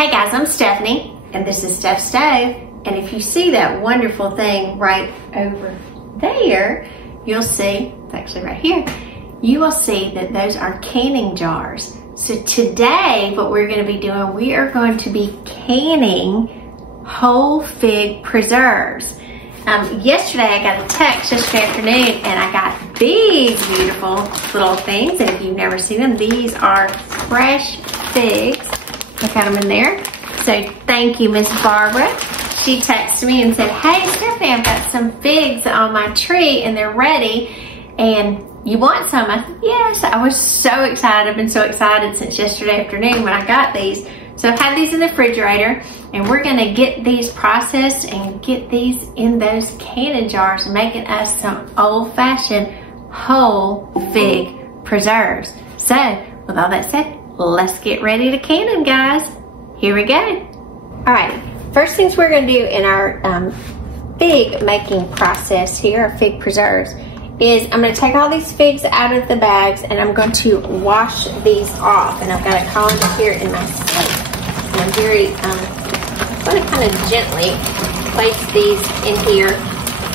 Hey guys, I'm Stephanie, and this is Steph's Stove. And if you see that wonderful thing right over there, you'll see, it's actually right here, you will see that those are canning jars. So today, what we're going to be doing, we are going to be canning whole fig preserves. Yesterday I got a text yesterday afternoon and I got these beautiful little things, and if you've never seen them, these are fresh figs. Look at them in there. So thank you, Miss Barbara. She texted me and said, hey Stephanie, I've got some figs on my tree and they're ready, and you want some? I said, yes. I was so excited. I've been so excited since yesterday afternoon when I got these. So I've had these in the refrigerator, and we're gonna get these processed and get these in those canning jars, making us some old-fashioned whole fig preserves. So with all that said, let's get ready to can them, guys. Here we go. All right, first things we're gonna do in our fig making process here, our fig preserves, is I'm gonna take all these figs out of the bags and I'm going to wash these off. And I've got a colander here in my sink. And I'm very, I'm gonna kind of gently place these in here,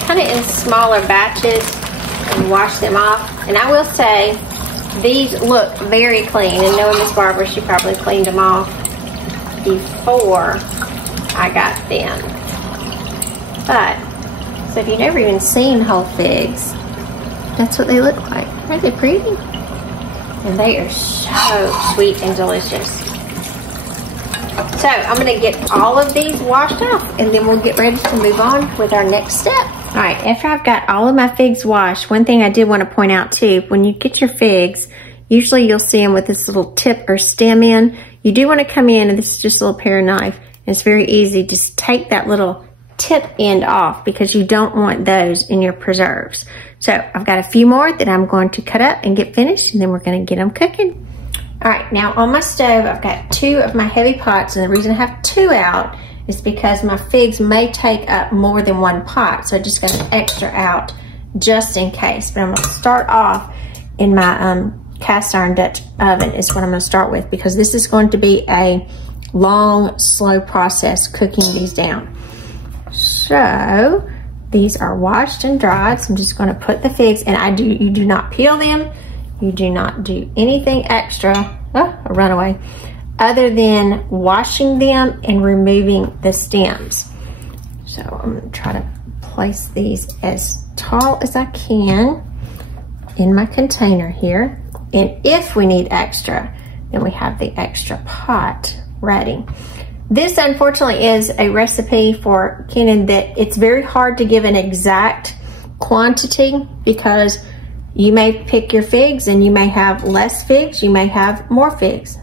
kind of in smaller batches, and wash them off. And I will say, these look very clean, and knowing Miss Barbara, she probably cleaned them off before I got them. But, so if you've never even seen whole figs, that's what they look like. Aren't they pretty? And they are so sweet and delicious. So I'm gonna get all of these washed off, and then we'll get ready to move on with our next step. All right, after I've got all of my figs washed, one thing I did want to point out too, when you get your figs, usually you'll see them with this little tip or stem in. You do want to come in, and this is just a little pair knife, and it's very easy. Just take that little tip end off because you don't want those in your preserves. So I've got a few more that I'm going to cut up and get finished, and then we're going to get them cooking. All right, now on my stove, I've got 2 of my heavy pots, and the reason I have 2 out is because my figs may take up more than 1 pot, so I just got an extra out just in case. But I'm gonna start off in my cast iron Dutch oven is what I'm gonna start with, because this is going to be a long, slow process cooking these down. So these are washed and dried, so I'm just gonna put the figs, and you do not peel them, you do not do anything extra, a runaway, other than washing them and removing the stems. So I'm gonna try to place these as tall as I can in my container here. And if we need extra, then we have the extra pot ready. This unfortunately is a recipe for canning that it's very hard to give an exact quantity, because you may pick your figs and you may have less figs, you may have more figs.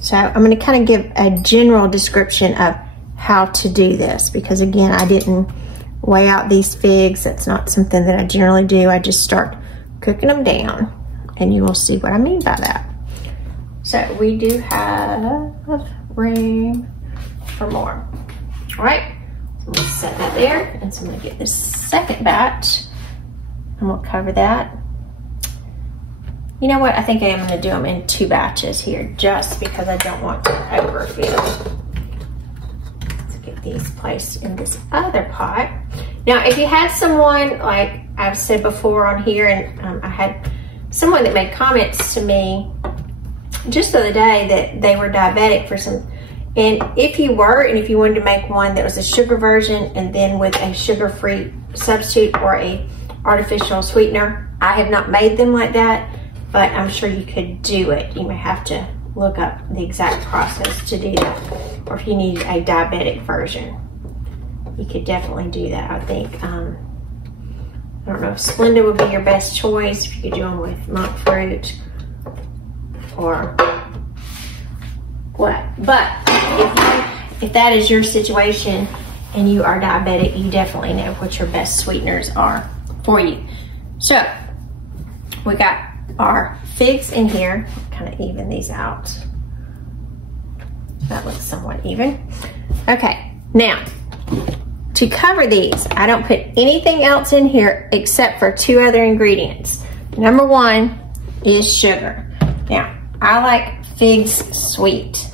So I'm gonna kind of give a general description of how to do this, because again, I didn't weigh out these figs. That's not something that I generally do. I just start cooking them down, and you will see what I mean by that. So we do have room for more. All right, so I'm gonna set that there, and so I'm gonna get this second batch, and we'll cover that. You know what, I think I am gonna do them in 2 batches here, just because I don't want to overfill. Let's get these placed in this other pot. Now, if you had someone, like I've said before on here, and I had someone that made comments to me just the other day that they were diabetic for some, and if you were, and if you wanted to make one that was a sugar version and then with a sugar-free substitute or a artificial sweetener, I have not made them like that, but I'm sure you could do it. You may have to look up the exact process to do that. Or if you need a diabetic version, you could definitely do that, I think. I don't know if Splenda would be your best choice, if you could do them with monk fruit or what. But if that is your situation and you are diabetic, you definitely know what your best sweeteners are for you. So we got our figs in here. Kind of even these out. That looks somewhat even. Okay, now to cover these, I don't put anything else in here except for 2 other ingredients. Number 1 is sugar. Now, I like figs sweet.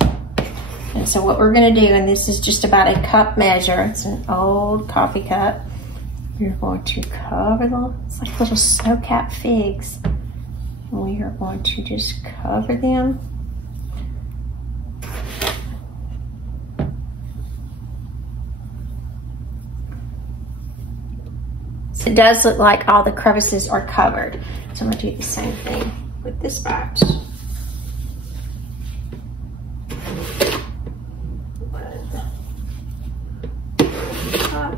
And so what we're gonna do, and this is just about a cup measure, it's an old coffee cup. We're going to cover them, it's like little snow-capped figs. And we are going to just cover them. So it does look like all the crevices are covered. So I'm gonna do the same thing with this batch. Up.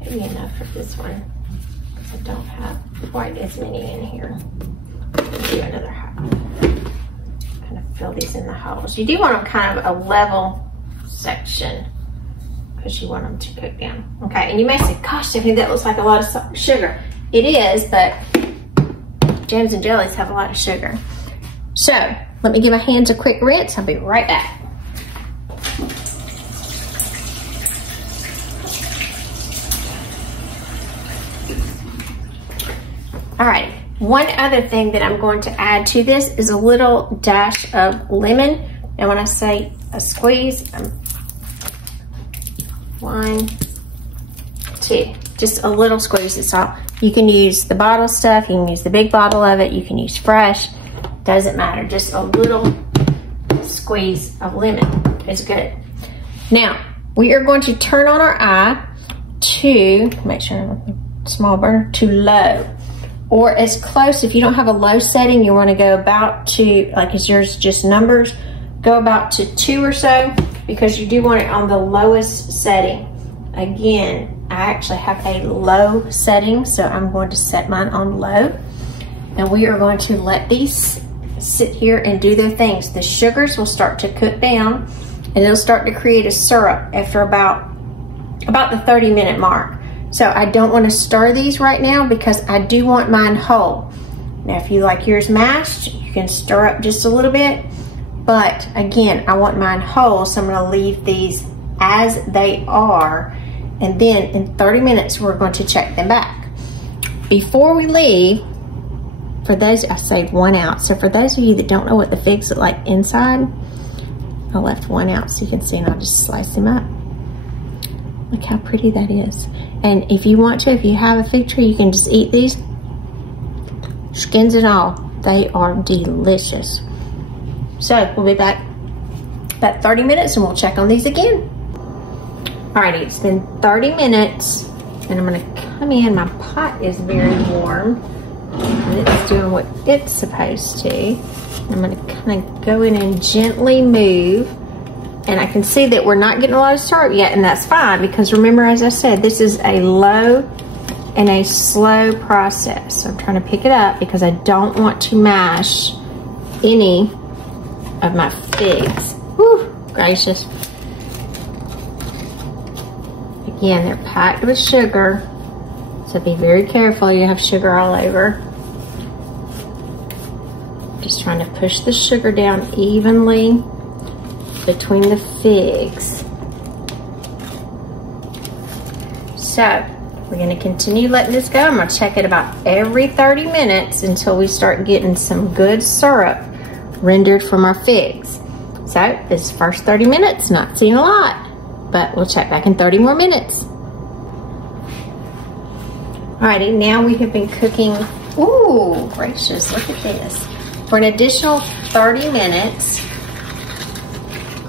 Maybe enough for this one because I don't have quite as many in here. I'll do another half. Kind of fill these in the holes. You do want them kind of a level section because you want them to cook down. Okay, and you may say, gosh, Stephanie, that looks like a lot of sugar. It is, but jams and jellies have a lot of sugar. So let me give my hands a quick rinse. I'll be right back. All right, one other thing that I'm going to add to this is a little dash of lemon. And when I say a squeeze, 1, 2, just a little squeeze is all. You can use the bottle stuff, you can use the big bottle of it, you can use fresh, doesn't matter. Just a little squeeze of lemon is good. Now, we are going to turn on our eye to, make sure I'm small burner, to low. Or as close, if you don't have a low setting, you want to go about to, like is yours just numbers, go about to 2 or so, because you do want it on the lowest setting. Again, I actually have a low setting, so I'm going to set mine on low. And we are going to let these sit here and do their things. The sugars will start to cook down and it'll start to create a syrup after about the 30-minute mark. So I don't want to stir these right now because I do want mine whole. Now if you like yours mashed, you can stir up just a little bit. But again, I want mine whole, so I'm going to leave these as they are. And then in 30 minutes, we're going to check them back. Before we leave, for those, I saved 1 ounce. So for those of you that don't know what the figs look like inside, I left 1 ounce so you can see, and I'll just slice them up. Look how pretty that is. And if you want to, if you have a fig tree, you can just eat these, skins and all. They are delicious. So we'll be back about 30 minutes and we'll check on these again. Alrighty, it's been 30 minutes and I'm gonna come in. My pot is very warm and it's doing what it's supposed to. I'm gonna kind of go in and gently move. And I can see that we're not getting a lot of syrup yet, and that's fine because remember, as I said, this is a low and a slow process. So I'm trying to pick it up because I don't want to mash any of my figs. Whew, gracious. Again, they're packed with sugar, so be very careful. You have sugar all over. Just trying to push the sugar down evenly between the figs. So we're going to continue letting this go. I'm going to check it about every 30 minutes until we start getting some good syrup rendered from our figs. So this first 30 minutes, not seeing a lot, but we'll check back in 30 more minutes. Alrighty, now we have been cooking, ooh, gracious, look at this, for an additional 30 minutes.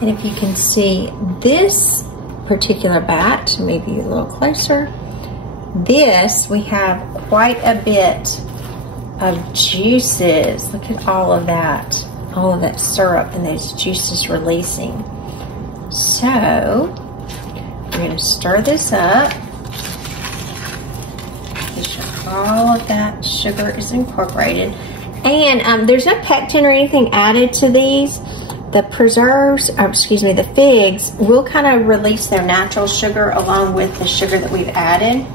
And if you can see this particular batch, maybe a little closer, this, we have quite a bit of juices. Look at all of that syrup and those juices releasing. So we're going to stir this up. Make sure all of that sugar is incorporated. And there's no pectin or anything added to these. The preserves, the figs will kind of release their natural sugar along with the sugar that we've added.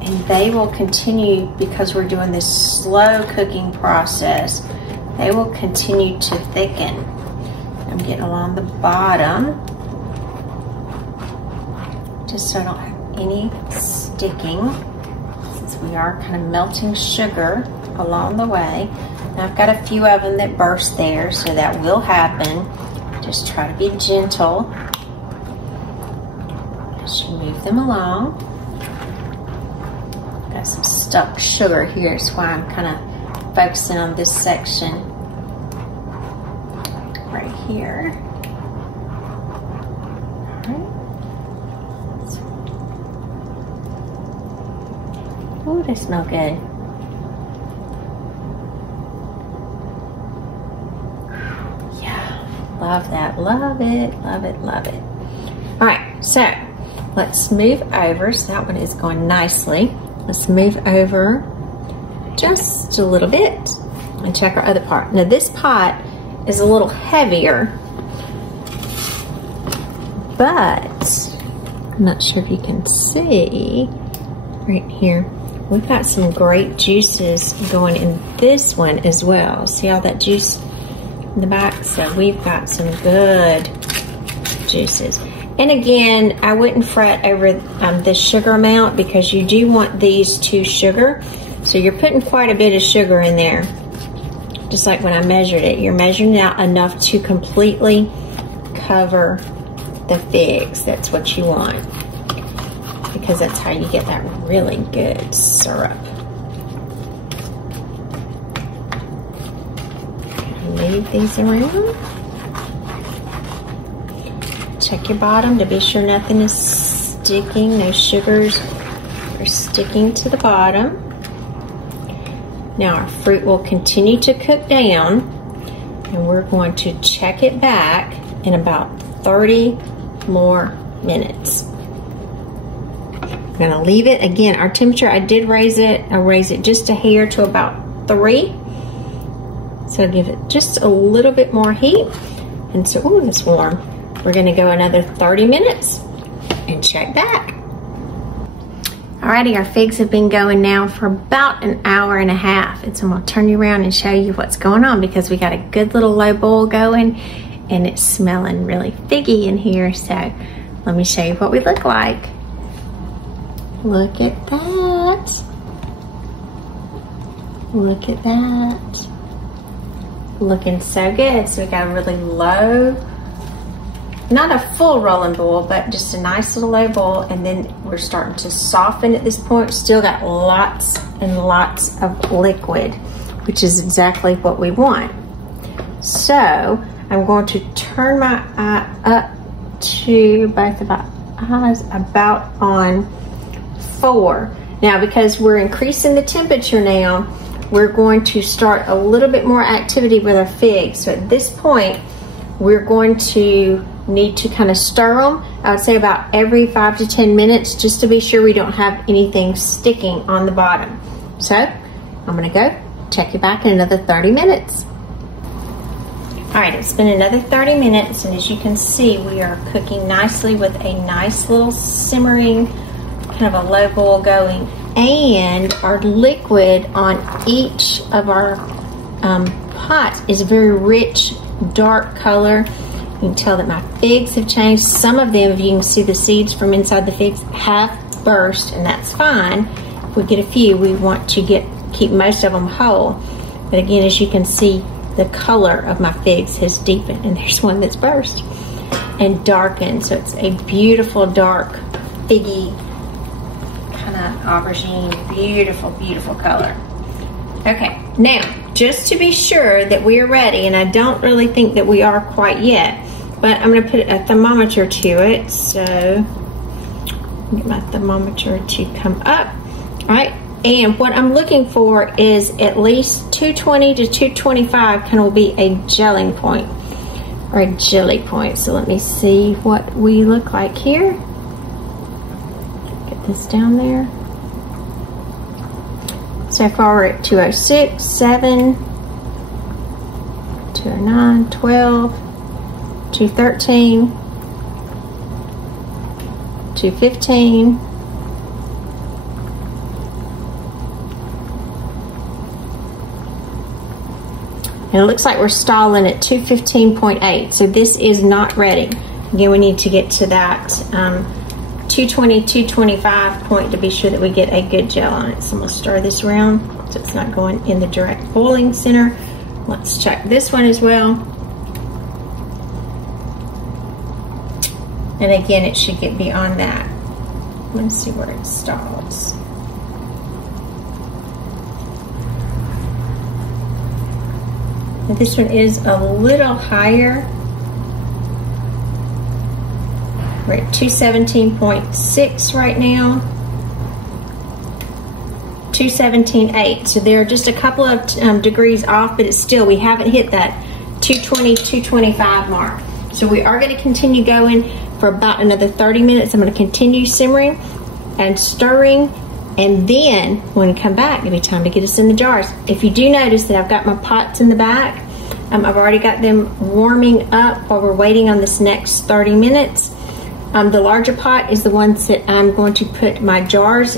And they will continue, because we're doing this slow cooking process, they will continue to thicken. I'm getting along the bottom, just so I don't have any sticking, since we are kind of melting sugar along the way. Now I've got a few of them that burst there, so that will happen. Just try to be gentle as you move them along. Got some stuck sugar here, so why I'm kind of focusing on this section right here. Oh, they smell good. Yeah, love that. Love it, love it, love it. All right, so let's move over. So that one is going nicely. Let's move over just a little bit and check our other pot. Now this pot is a little heavier, but I'm not sure if you can see right here. We've got some great juices going in this one as well. See all that juice in the back? So we've got some good juices. And again, I wouldn't fret over the sugar amount, because you do want these to sugar. So you're putting quite a bit of sugar in there. Just like when I measured it, you're measuring it out enough to completely cover the figs. That's what you want, because that's how you get that really good syrup. Move these around. Check your bottom to be sure nothing is sticking, no sugars are sticking to the bottom. Now our fruit will continue to cook down, and we're going to check it back in about 30 more minutes. I'm gonna leave it. Again, our temperature, I did raise it. I'll raise it just a hair to about 3. So I'll give it just a little bit more heat. And so, ooh, it's warm. We're gonna go another 30 minutes and check back. Alrighty, our figs have been going now for about an hour and a half. And so I'm gonna turn you around and show you what's going on, because we got a good little low boil going and it's smelling really figgy in here. So let me show you what we look like. Look at that. Look at that. Looking so good. So we got a really low, not a full rolling boil, but just a nice little low boil. And then we're starting to soften at this point. Still got lots and lots of liquid, which is exactly what we want. So I'm going to turn my eye up to both of our eyes about on 4. Now, because we're increasing the temperature now, we're going to start a little bit more activity with our figs. So at this point, we're going to need to kind of stir them. I would say about every 5 to 10 minutes, just to be sure we don't have anything sticking on the bottom. So I'm gonna go check you back in another 30 minutes. All right, it's been another 30 minutes, and as you can see, we are cooking nicely with a nice little simmering, kind of a low boil going, and our liquid on each of our pots is a very rich, dark color. You can tell that my figs have changed. Some of them, if you can see the seeds from inside the figs, have burst, and that's fine. If we get a few, we want to keep most of them whole. But again, as you can see, the color of my figs has deepened, and there's one that's burst and darkened. So it's a beautiful, dark, figgy, kind of aubergine, beautiful, beautiful color. Okay, now, just to be sure that we are ready, and I don't really think that we are quite yet, but I'm gonna put a thermometer to it. So, get my thermometer to come up, all right? And what I'm looking for is at least 220 to 225 kind of will be a gelling point, or a jelly point. So let me see what we look like here. Get this down there. So far we're at 206, 7, 209, 12, 213, 215, and it looks like we're stalling at 215.8. So this is not ready. Again, we need to get to that 220, 225 point to be sure that we get a good gel on it. So I'm gonna stir this around so it's not going in the direct boiling center. Let's check this one as well. And again, it should get beyond that. Let's see where it stalls. And this one is a little higher. We're at 217.6 right now. 217.8. So they're just a couple of degrees off, but it's still, we haven't hit that 220, 225 mark. So we are going to continue going for about another 30 minutes. I'm going to continue simmering and stirring, and then when we come back, it'll be time to get us in the jars. If you do notice that I've got my pots in the back, I've already got them warming up while we're waiting on this next 30 minutes. The larger pot is the ones that I'm going to put my jars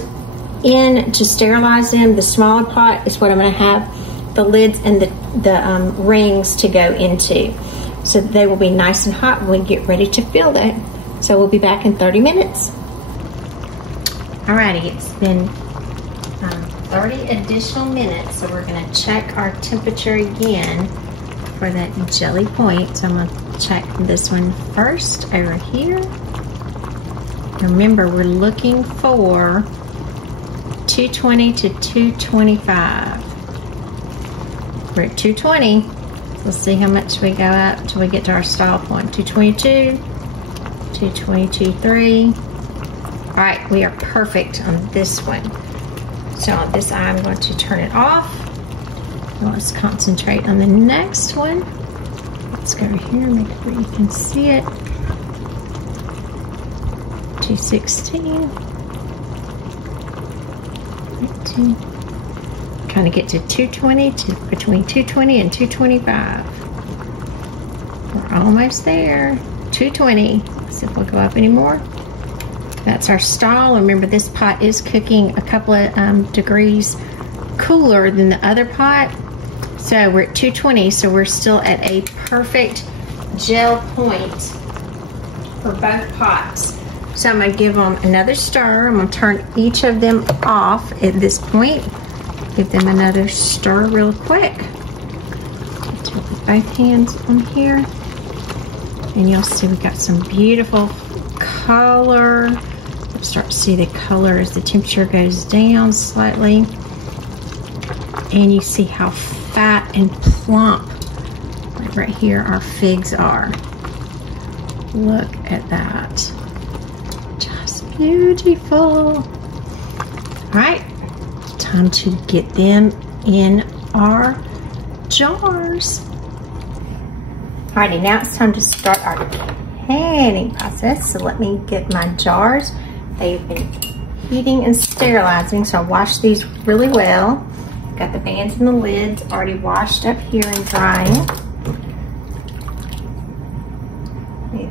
in to sterilize them. The smaller pot is what I'm going to have the lids and the rings to go into, so that they will be nice and hot when we get ready to fill that. So we'll be back in 30 minutes. Alrighty, it's been 30 additional minutes, so we're going to check our temperature again for that jelly point. So I'm going to check this one first over here. Remember, we're looking for 220 to 225. We're at 220. Let's see how much we go up until we get to our stall point. 222, 222.3. All right, we are perfect on this one. So on this eye, I'm going to turn it off. Let's concentrate on the next one. Let's go here, make sure you can see it. 216. Kind of get to 220, to between 220 and 225. We're almost there. 220. Let's see if we'll go up anymore. That's our stall. Remember, this pot is cooking a couple of degrees cooler than the other pot. So we're at 220, so we're still at a perfect gel point for both pots. So I'm going to give them another stir. I'm going to turn each of them off at this point. Give them another stir real quick. With both hands on here. And you'll see we got some beautiful color. You'll start to see the color as the temperature goes down slightly. And you see how fat and plump right here our figs are. Look at that. Beautiful. All right, time to get them in our jars. Alrighty, now it's time to start our canning process. So let me get my jars. They've been heating and sterilizing, so I washed these really well. Got the bands and the lids already washed up here and drying.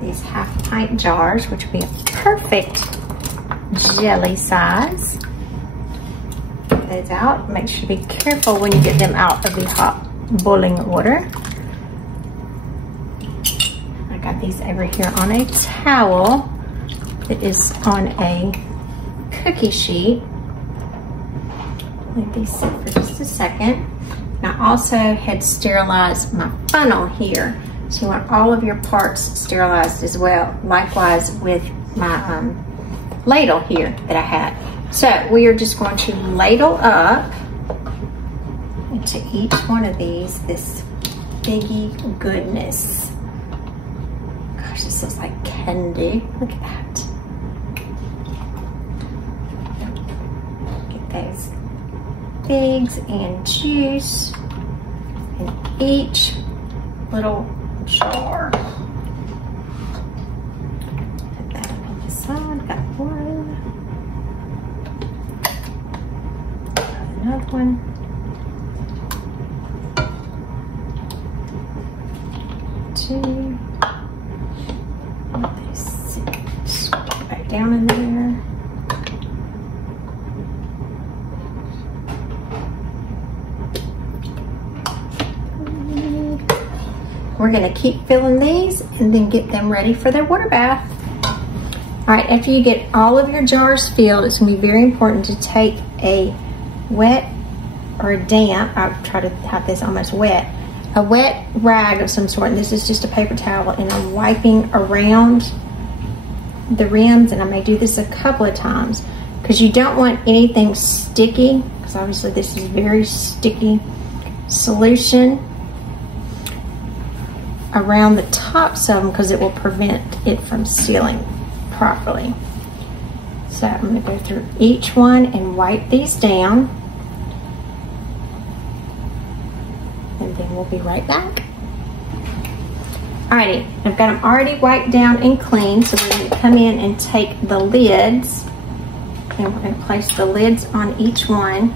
These half-pint jars, which would be a perfect jelly size. Get those out. Make sure to be careful when you get them out of the hot boiling water. I got these over here on a towel that is on a cookie sheet. Let these sit for just a second. And I also had sterilized my funnel here. So you want all of your parts sterilized as well. Likewise with my ladle here that I had. So we are just going to ladle up into each one of these this biggie goodness. Gosh, this looks like candy. Look at that. Get those figs and juice in each little jar. Put that on the side. Got one. Another one. Two. They sit right down in there. We're going to keep filling these and then get them ready for their water bath. All right, after you get all of your jars filled, it's gonna be very important to take a wet or a damp, I'll try to have this almost wet, a wet rag of some sort, and this is just a paper towel, and I'm wiping around the rims, and I may do this a couple of times because you don't want anything sticky, because obviously this is very sticky solution around the tops of them because it will prevent it from sealing properly. So I'm going to go through each one and wipe these down, and then we'll be right back. Alrighty, I've got them already wiped down and clean, so we're going to come in and take the lids, and we're going to place the lids on each one.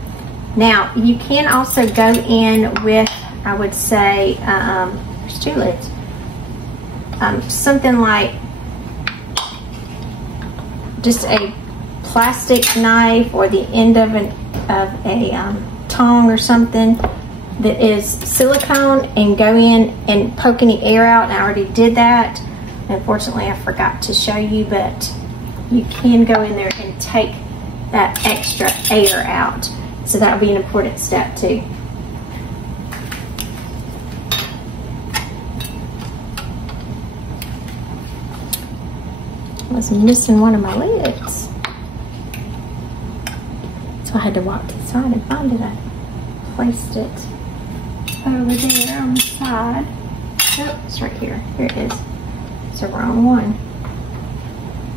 Now, you can also go in with, I would say, there's two lids, something like just a plastic knife or the end of a tong or something that is silicone, and go in and poke any air out. And I already did that. Unfortunately, I forgot to show you, but you can go in there and take that extra air out. So that'll be an important step too. I was missing one of my lids, so I had to walk to the side and find it. I placed it over there on the side. Oh, it's right here. Here it is. It's the wrong one.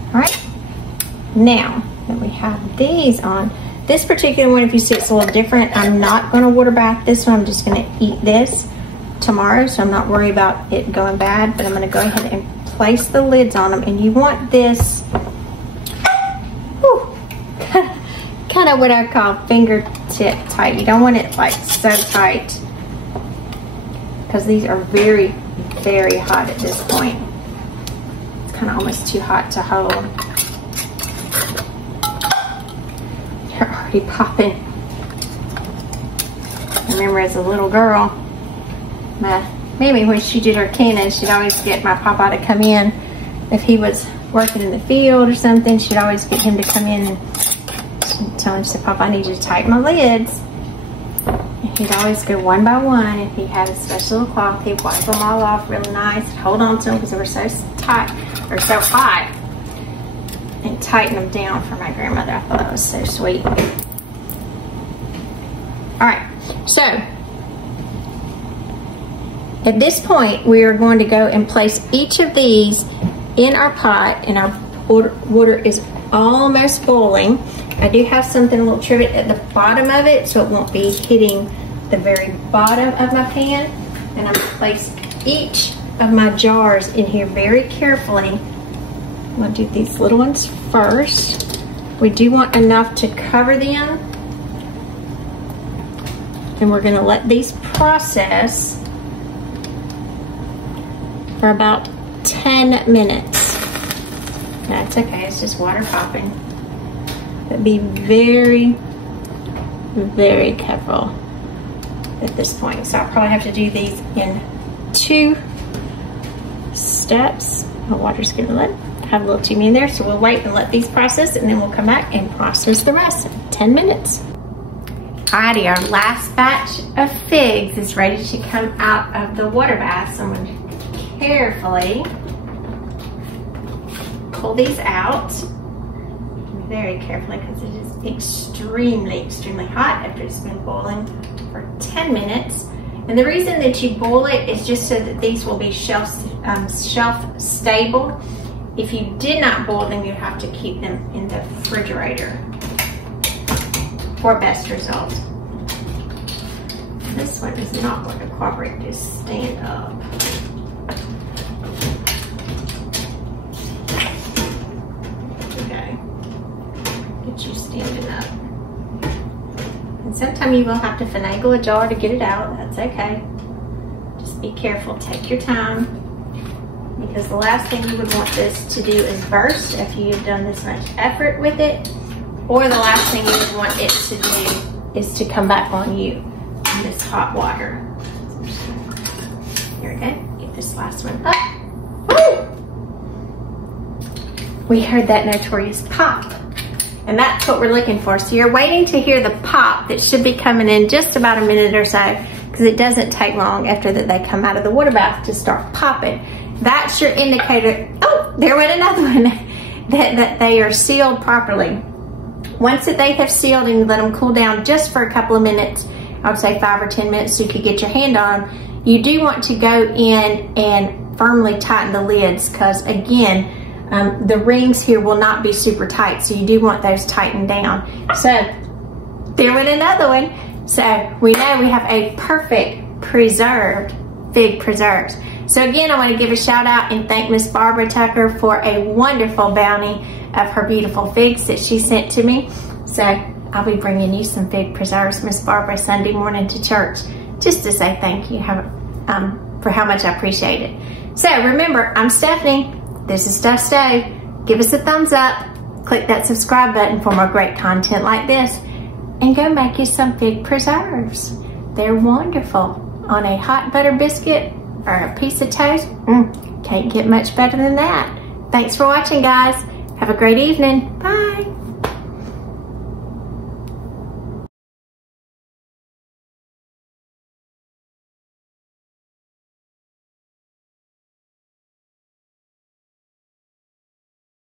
All right. Now that we have these on, this particular one, if you see, it's a little different. I'm not going to water bath this one. I'm just going to eat this tomorrow, so I'm not worried about it going bad. But I'm going to go ahead and place the lids on them, and you want this kind of what I call fingertip tight. You don't want it like so tight, because these are very, very hot at this point. It's kind of almost too hot to hold. They're already popping. I remember as a little girl, maybe when she did her cannons, she'd always get my papa to come in. If he was working in the field or something, she'd always get him to come in and tell him, she said, "Papa, I need you to tighten my lids." And he'd always go one by one. If he had a special little cloth, he'd wipe them all off really nice, hold on to them because they were so tight or so hot, and tighten them down for my grandmother. I thought that was so sweet. All right, so at this point, we are going to go and place each of these in our pot, and our water is almost boiling. I do have something, a little trivet at the bottom of it, so it won't be hitting the very bottom of my pan. And I'm going to place each of my jars in here very carefully. I'm going to do these little ones first. We do want enough to cover them. And we're going to let these process for about 10 minutes. That's okay, it's just water popping. But be very, very careful at this point. So I'll probably have to do these in 2 steps. My water's gonna have a little too many in there, so we'll wait and let these process, and then we'll come back and process the rest in 10 minutes. Alrighty, our last batch of figs is ready to come out of the water bath. So I'm going to carefully pull these out, very carefully, because it is extremely, extremely hot after it's been boiling for 10 minutes. And the reason that you boil it is just so that these will be shelf stable. If you did not boil them, you'd have to keep them in the refrigerator for best result. This one is not going to cooperate. Just stand up. Okay. Get you standing up. And sometimes you will have to finagle a jar to get it out. That's okay. Just be careful. Take your time. Because the last thing you would want this to do is burst after you've done this much effort with it. Or the last thing you would want it to do is to come back on you in this hot water. Here we go. Get this last one up. Woo! we heard that notorious pop. And that's what we're looking for. So you're waiting to hear the pop that should be coming in just about a minute or so, because it doesn't take long after that they come out of the water bath to start popping. That's your indicator. Oh, there went another one. that they are sealed properly. Once that they have sealed and you let them cool down just for a couple of minutes, I would say 5 or 10 minutes so you could get your hand on them, you do want to go in and firmly tighten the lids, because again, the rings here will not be super tight, so you do want those tightened down. So there went another one. So we know we have a perfect preserved fig preserves. So again, I want to give a shout out and thank Miss Barbara Tucker for a wonderful bounty of her beautiful figs that she sent to me. So I'll be bringing you some fig preserves, Miss Barbara, Sunday morning to church, just to say thank you for how much I appreciate it. So remember, I'm Stephanie. This is Steph Stove. Give us a thumbs up. Click that subscribe button for more great content like this. And go make you some fig preserves. They're wonderful. On a hot butter biscuit or a piece of toast, can't get much better than that. Thanks for watching, guys. Have a great evening. Bye.